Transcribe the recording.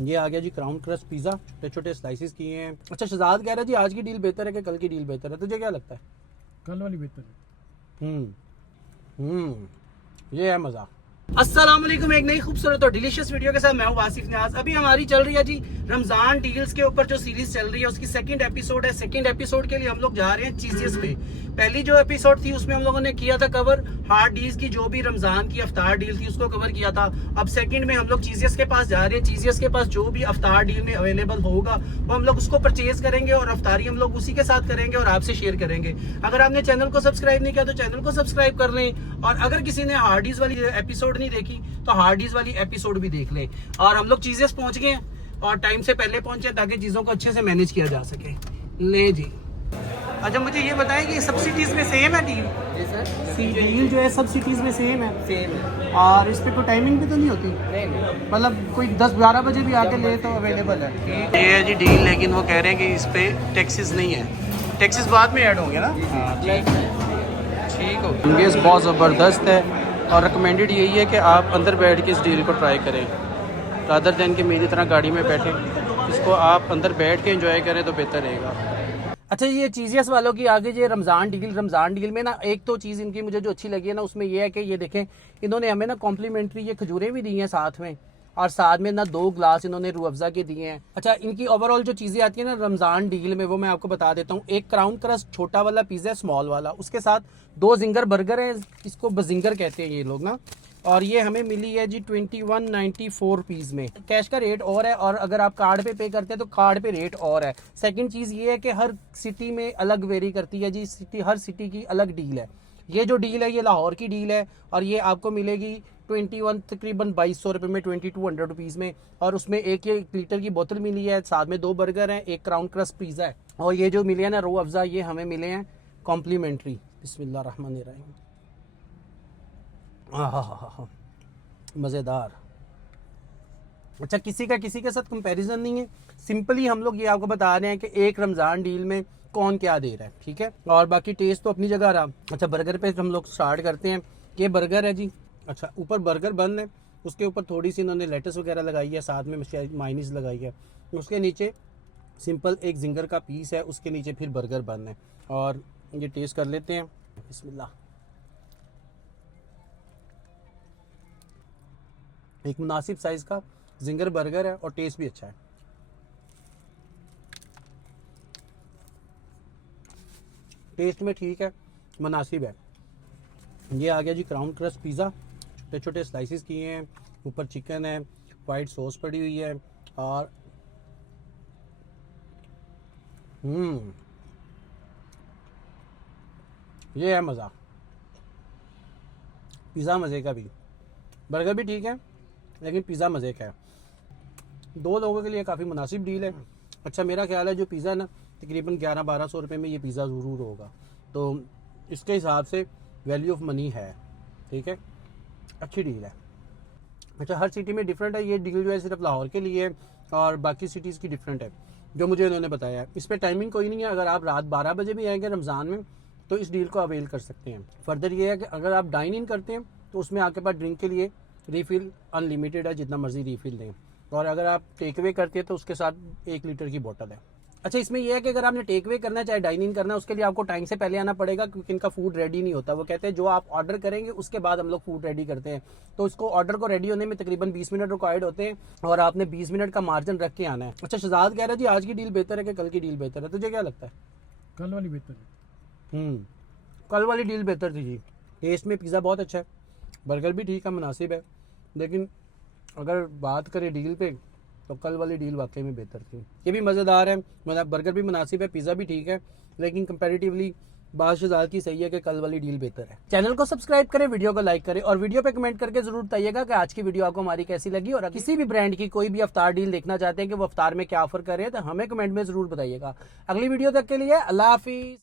ये आ गया जी crown crust pizza, छोटे छोटे स्लाइसिस किए हैं। अच्छा शहजाद कह रहा है जी आज की डील बेहतर है कि कल की डील बेहतर है, तुझे क्या लगता है? कल वाली बेहतर है। ये है मज़ा। अस्सलाम वालेकुम, एक नई खूबसूरत और डिलीशियस वीडियो के साथ मैं हूं वासिफ न्याज। अभी हमारी चल रही है जी रमजान डील्स के ऊपर जो सीरीज चल रही है उसकी सेकंड एपिसोड है। सेकंड एपिसोड के लिए हम लोग जा रहे हैं चीजियस पे। पहली जो एपिसोड थी उसमें हम लोगों ने किया था कवर हार्ड डील्स की, जो भी रमजान की अफ्तार डील थी उसको कवर किया था। अब सेकंड में हम लोग चीजियस के पास जा रहे हैं। चीजियस के पास जो भी अफ्तार डील में अवेलेबल होगा वो हम लोग उसको परचेज करेंगे और अफ्तारी हम लोग उसी के साथ करेंगे और आपसे शेयर करेंगे। अगर आपने चैनल को सब्सक्राइब नहीं किया तो चैनल को सब्सक्राइब कर लें, और अगर किसी ने हार्डीज वाली एपिसोड नहीं देखी तो हार्डीज वाली एपिसोड भी देख लें। और हम लोग चीजें पहुंच गए और टाइम से पहले पहुंचे ताकि चीजों को अच्छे से मैनेज किया जा सके। ले जी। अच्छा मुझे ये बताएं कि सब सिटीज में सेम है डील? जी सर, डील जो है सब सिटीज में सेम है सेम है। और इस पे कोई टाइमिंग भी तो नहीं होती? नहीं मतलब कोई 10-12 बजे भी आके ले तो अवेलेबल है? ये है जी डील, लेकिन वो कह रहे हैं कि इस पे टैक्सेस नहीं है। टैक्सेस बाद में ऐड होंगे ना? ठीक हो। एम्बियंस बहुत ज़बरदस्त है और रिकमेंडेड यही है कि आप अंदर बैठ के इस डील को ट्राई करें रादर दैन कि मेरी तरह गाड़ी में बैठे। इसको आप अंदर बैठ के एंजॉय करें तो बेहतर रहेगा। अच्छा ये चीजियस वालों की आगे ये रमज़ान डील में ना एक तो चीज़ इनकी मुझे जो अच्छी लगी है ना उसमें ये है कि ये देखें इन्होंने हमें ना कॉम्प्लीमेंट्री ये खजूरें भी दी हैं साथ में, और साथ में ना 2 ग्लास इन्होंने रूह अफ़ज़ा के दिए हैं। अच्छा इनकी ओवरऑल जो चीज़ें आती हैं ना रमज़ान डील में वो मैं आपको बता देता हूँ। एक क्राउन क्रस्ट छोटा वाला पिज़्ज़ा है स्मॉल वाला, उसके साथ 2 जिंगर बर्गर हैं, इसको बजिंगर कहते हैं ये लोग ना, और ये हमें मिली है जी 2194 रुपीज़ में। कैश का रेट और है और अगर आप कार्ड पे करते हैं तो कार्ड पे रेट और है। सेकंड चीज़ ये है कि हर सिटी में अलग वेरी करती है जी, हर सिटी की अलग डील है। ये जो डील है ये लाहौर की डील है और ये आपको मिलेगी 21 तकरीबन 2200 रुपये में, 2200 रुपीज़ में, और उसमें एक ये लीटर की बोतल मिली है, साथ में 2 बर्गर हैं, एक क्राउन क्रस्ट पिज़्ज़ा है, और ये जो मिले हैं ना रूह अफ़ज़ा ये हमें मिले हैं कॉम्प्लीमेंट्री। बिस्मिल्लाह रहमान रहीम। हाँ मज़ेदार। अच्छा किसी के साथ कंपैरिजन नहीं है, सिंपली हम लोग ये आपको बता रहे हैं कि एक रमज़ान डील में कौन क्या दे रहा है, ठीक है, और बाकी टेस्ट तो अपनी जगह रहा। अच्छा बर्गर पे हम लोग स्टार्ट करते हैं। ये बर्गर है जी। अच्छा ऊपर बर्गर बन है, उसके ऊपर थोड़ी सी इन्होंने लेटस वगैरह लगाई है, साथ में माइनीस लगाई है। उसके नीचे सिंपल एक जिंगर का पीस है, उसके नीचे फिर बर्गर बन है, और ये टेस्ट कर लेते हैं। बिस्मिल्लाह। एक मुनासिब साइज़ का जिंगर बर्गर है और टेस्ट भी अच्छा है। टेस्ट में ठीक है, मुनासिब है। ये आ गया जी क्राउन क्रस्ट पिज़्ज़ा, छोटे छोटे स्लाइसिस किए हैं, ऊपर चिकन है, वाइट सॉस पड़ी हुई है, और ये है मज़ा। पिज़्ज़ा मज़े का भी, बर्गर भी ठीक है लेकिन पिज़्ज़ा मज़े का है। 2 लोगों के लिए काफ़ी मुनासिब डील है। अच्छा मेरा ख्याल है जो पिज़्ज़ा ना तकरीबन 1100-1200 रुपये में ये पिज़्ज़ा ज़रूर होगा, तो इसके हिसाब से वैल्यू ऑफ मनी है, ठीक है, अच्छी डील है। अच्छा हर सिटी में डिफरेंट है, ये डील जो है सिर्फ लाहौर के लिए है और बाकी सिटीज़ की डिफरेंट है जो मुझे इन्होंने बताया है। इस पर टाइमिंग कोई नहीं है, अगर आप रात 12 बजे भी आएंगे रमज़ान में तो इस डील को अवेल कर सकते हैं। फर्दर ये है कि अगर आप डाइन इन करते हैं तो उसमें आपके पास ड्रिंक के लिए रीफ़िल अनलिमिटेड है, जितना मर्जी रीफ़िल दें, और अगर आप टेक अवे करते हैं तो उसके साथ 1 लीटर की बोतल है। अच्छा इसमें यह है कि अगर आपने टेक अवे करना है चाहे डाइन इन करना है उसके लिए आपको टाइम से पहले आना पड़ेगा, क्योंकि इनका फूड रेडी नहीं होता। वो कहते हैं जो आप ऑर्डर करेंगे उसके बाद हम लोग फूड रेडी करते हैं, तो इसको ऑर्डर को रेडी होने में तकरीबन 20 मिनट रिक्वायर्ड होते हैं और आपने 20 मिनट का मार्जिन रख के आना है। अच्छा शहजाद कह रहा है जी आज की डील बेहतर है कि कल की डील बेहतर है, तुझे क्या लगता है? कल वाली बेहतर है। कल वाली डील बेहतर थी जी। टेस्ट में पिज़्ज़ा बहुत अच्छा है, बर्गर भी ठीक है, मुनासिब है, लेकिन अगर बात करें डील पे तो कल वाली डील वाकई में बेहतर थी। ये भी मज़ेदार है, मतलब बर्गर भी मुनासिब है, पिज़्ज़ा भी ठीक है, लेकिन कंपैरेटिवली बात शहजाद की सही है कि कल वाली डील बेहतर है। चैनल को सब्सक्राइब करें, वीडियो को लाइक करें और वीडियो पे कमेंट करके जरूर बताइएगा कि आज की वीडियो आपको हमारी कैसी लगी, और किसी भी ब्रांड की कोई भी अफ्तार डील देखना चाहते हैं कि वो अफ्तार में क्या ऑफर कर रहे हैं तो हमें कमेंट में जरूर बताइएगा। अगली वीडियो तक के लिए अल्लाह हाफिज़।